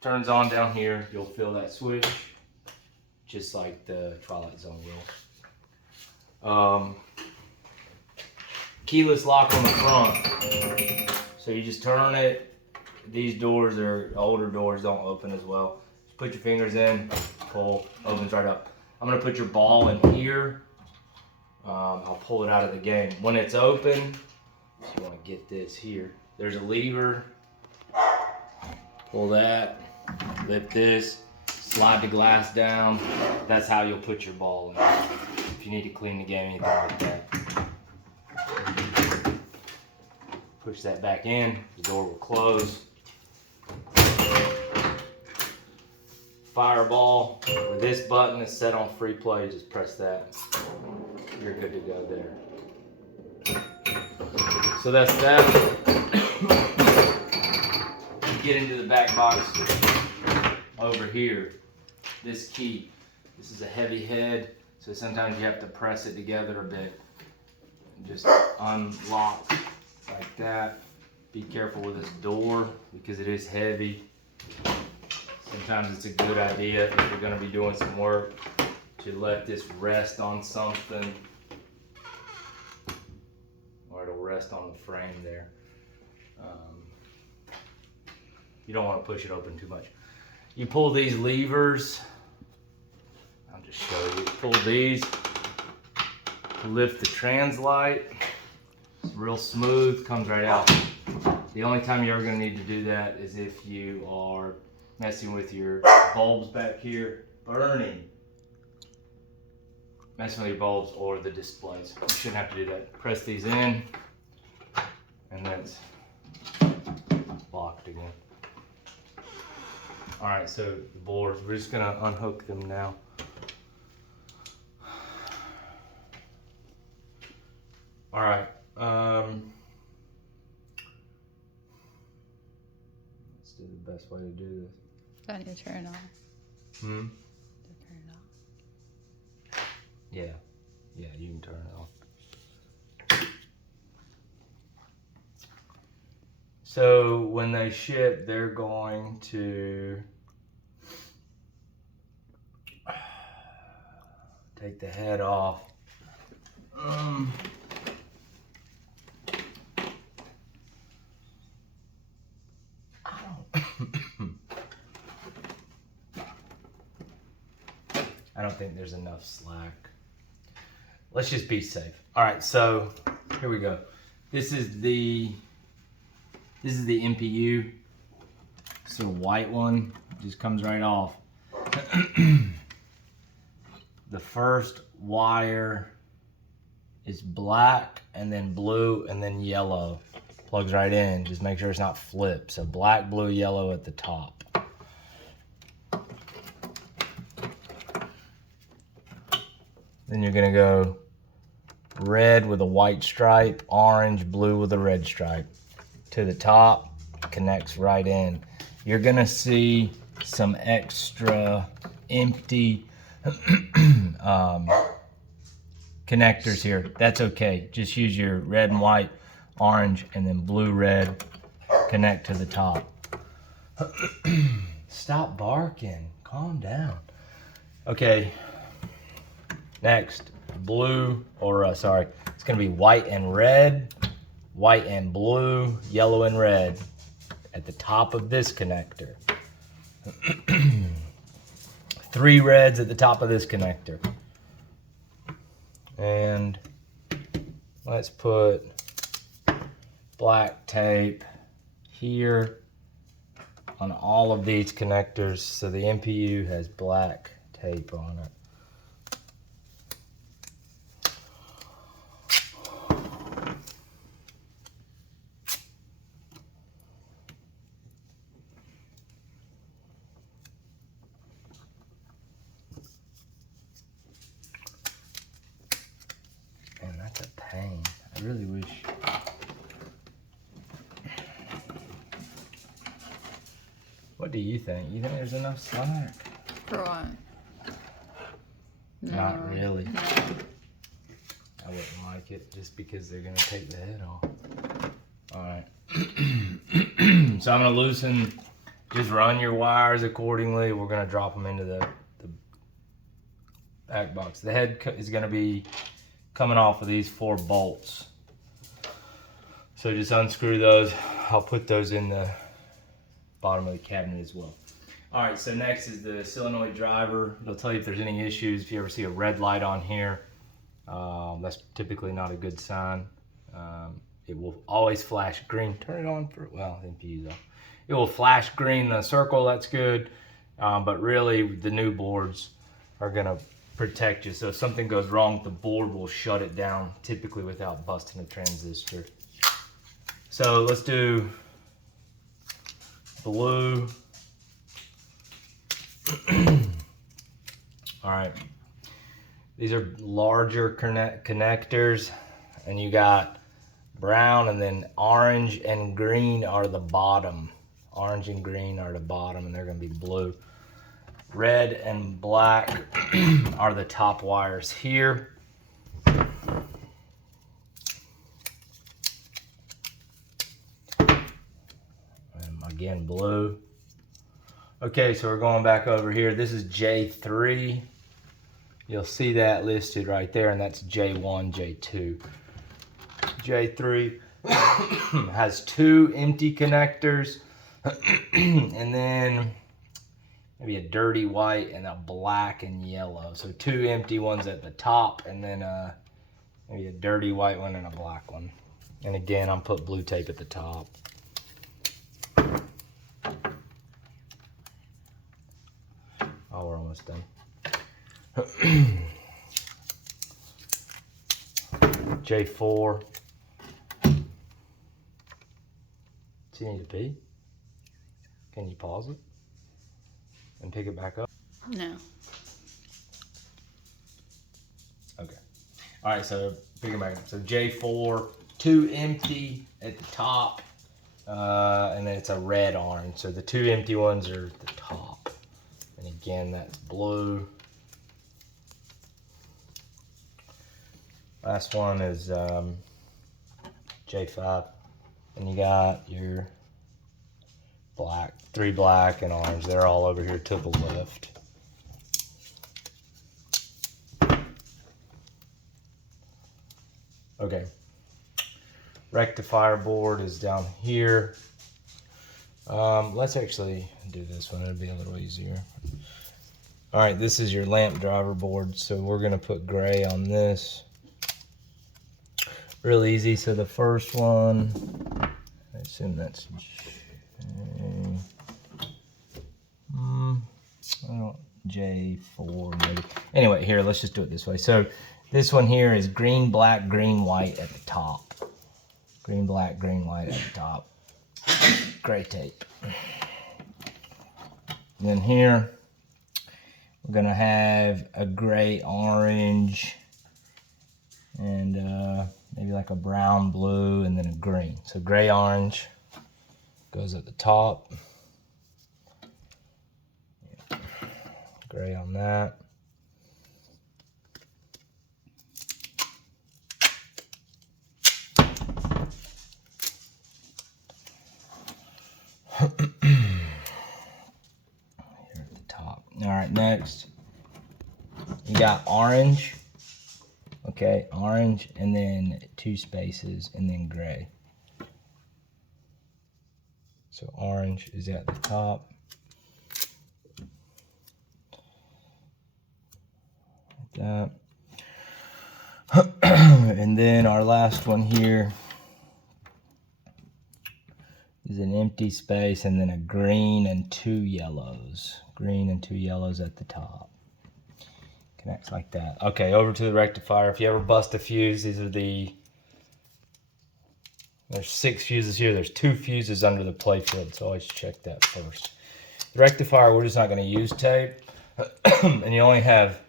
turns on down here. You'll feel that switch, just like the Twilight Zone will. Keyless lock on the front. So you just turn it. These doors are older doors, don't open as well. Just put your fingers in, pull, opens right up. I'm gonna put your ball in here. I'll pull it out of the game. When it's open, if you want to get this here, there's a lever. Pull that, lift this, slide the glass down. That's how you'll put your ball in. If you need to clean the game, anything like that. Push that back in, the door will close. Fireball, with this button is set on free play, just press that. You're good to go there. So that's that. Get into the back box over here. This key, this is a heavy head, so sometimes you have to press it together a bit. And just unlock like that. Be careful with this door because it is heavy. Sometimes it's a good idea if you're going to be doing some work to let this rest on something, or it'll rest on the frame there. You don't want to push it open too much. You pull these levers. I'll just show you. Pull these to lift the translight. It's real smooth, comes right out. The only time you're ever going to need to do that is if you are messing with your bulbs back here, burning. Messing with your bulbs or the displays. You shouldn't have to do that. Press these in, and that's locked again. All right, so the boards, we're just gonna unhook them now. All right. Let's do the best way to do this. Then you turn it on. Hmm? You turn it on. Yeah, you can turn it off. So when they ship, they're going to take the head off. I don't think there's enough slack. Let's just be safe. All right, so here we go. This is the MPU. It's the white one. It just comes right off. The first wire is black and then blue and then yellow. Plugs right in. Just make sure it's not flipped. So black, blue, yellow at the top. Then you're gonna go red with a white stripe, orange, blue with a red stripe. To the top, connects right in. You're gonna see some extra empty connectors here. That's okay. Just use your red and white, orange, and then blue, red. Connect to the top. Stop barking. Calm down. Okay. Next, blue, it's gonna be white and red, white and blue, yellow and red at the top of this connector. 3 reds at the top of this connector. And let's put black tape here on all of these connectors so the MPU has black tape on it. Man, that's a pain. I really wish. What do you think? You think there's enough slack? For what? No. Not really. No. I wouldn't like it just because they're gonna take the head off. All right. So I'm gonna loosen just run your wires accordingly. We're gonna drop them into the back box. The head is gonna be coming off of these 4 bolts. So just unscrew those. I'll put those in the bottom of the cabinet as well. All right, so next is the solenoid driver. It'll tell you if there's any issues. If you ever see a red light on here, that's typically not a good sign. It will always flash green. Turn it on for, well, MPU's off. It will flash green in a circle, that's good. But really, the new boards are gonna protect you. So if something goes wrong, the board will shut it down, typically without busting a transistor. So let's do blue. All right, these are larger connectors, and you got brown, and then orange and green are the bottom. Orange and green are the bottom, and they're gonna be blue. Red and black are the top wires here. And again, blue. Okay, so we're going back over here. This is J3. You'll see that listed right there, and that's J1, J2. J3 has 2 empty connectors, and then maybe a dirty white and a black and yellow. So 2 empty ones at the top, and then maybe a dirty white one and a black one. And again, I'm put blue tape at the top. Oh, we're almost done. J4. Do you need to pee? Can you pause it and pick it back up? No. Okay. All right, so pick it back up. So J4, 2 empty at the top, and then it's a red orange. So the 2 empty ones are at the top. And again, that's blue. Last one is J5. And you got your black, 3 black and orange. They're all over here to the left. Okay. Rectifier board is down here. Let's actually do this one. It'll be a little easier. All right, this is your lamp driver board. So we're gonna put gray on this. Real easy. So the first one, I assume that's J4 maybe. Anyway, here, let's just do it this way. So this one here is green, black, green, white at the top. Green, black, green, white at the top. Gray tape. And then here, we're gonna have a gray, orange, and maybe like a brown, blue, and then a green. So gray, orange goes at the top. Gray on that. Here at the top. All right, next you got orange. Okay, orange, and then 2 spaces, and then gray. So orange is at the top. Like that. And then our last one here is an empty space, and then a green and 2 yellows. Green and 2 yellows at the top. Connects like that. Okay, over to the rectifier. If you ever bust a fuse, these are there's 6 fuses here. There's 2 fuses under the play field, so always check that first. The rectifier, we're just not going to use tape, and you only have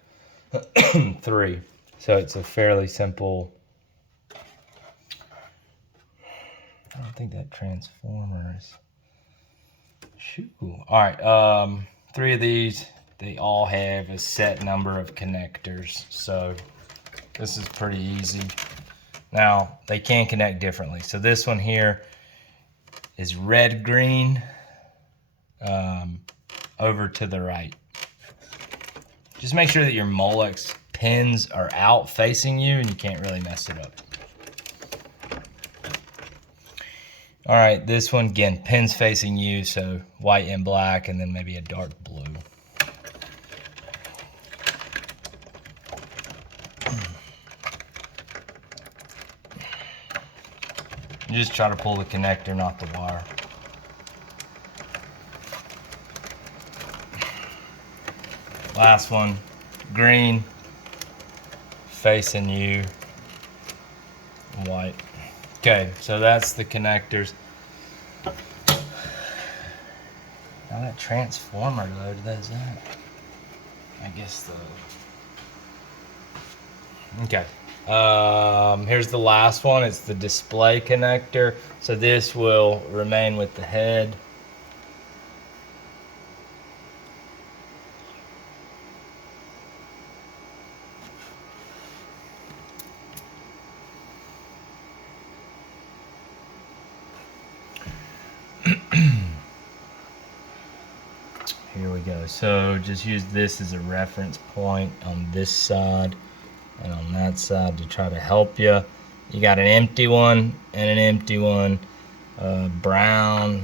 3, so it's a fairly simple. I don't think that transformer is. Shoot. All right, 3 of these. They all have a set number of connectors, so this is pretty easy. Now, they can connect differently. So this one here is red-green, over to the right. Just make sure that your Molex pins are out facing you and you can't really mess it up. All right, this one, again, pins facing you, so white and black, and then maybe a dark blue. Just try to pull the connector, not the wire. Last one, green, facing you, white. Okay, so that's the connectors. Now that transformer though, does that? I guess the... Okay. Here's the last one. It's the display connector. So this will remain with the head. Here we go. So just use this as a reference point on this side and on that side to try to help you. You got an empty one and an empty one, brown.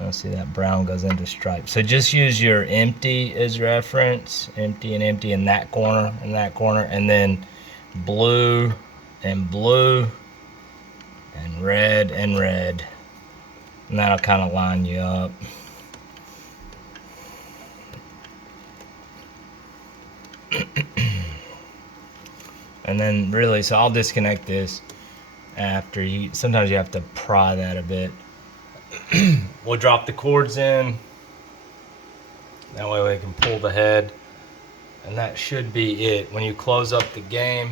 Let's see, that brown goes into stripes. So just use your empty as reference, empty in that corner, and then blue and blue and red, and that'll kind of line you up. And then really, so I'll disconnect this after you. Sometimes you have to pry that a bit. We'll drop the cords in. That way we can pull the head. And that should be it. When you close up the game,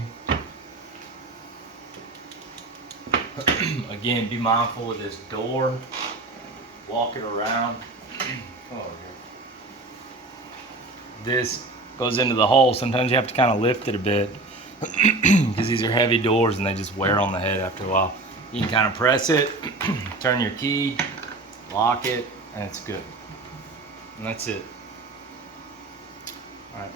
again, be mindful of this door. Walk it around. This goes into the hole. Sometimes you have to kind of lift it a bit because these are heavy doors and they just wear on the head after a while. You can kind of press it, turn your key, lock it, and it's good. And that's it. All right.